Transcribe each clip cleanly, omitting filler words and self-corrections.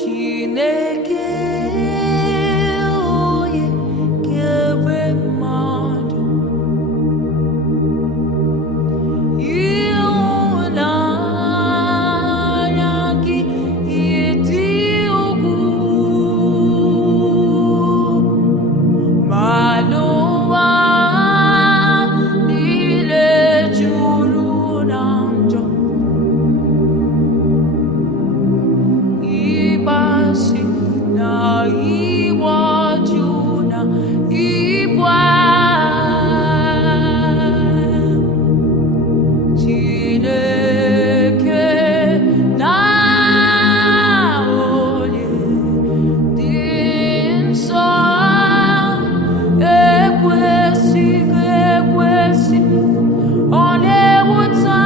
Chineke onye kere mmadụ, ịhụnanya gị dị ukwuu, ma n'ụwa niile juru na njọ. Ịkpasị na ịgbaju na igbu Chineke na onye dị nsọ ekwesịghị ekwesị, ọ na-ewute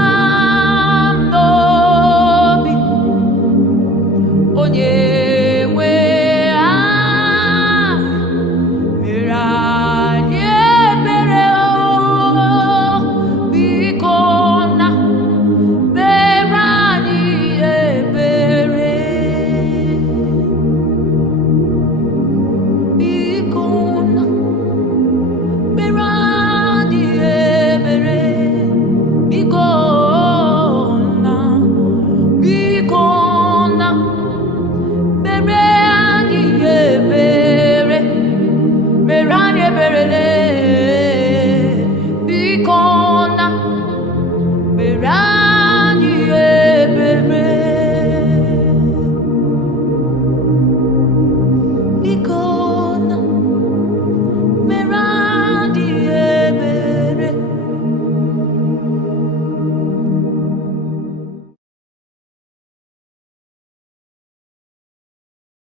m n'obi onye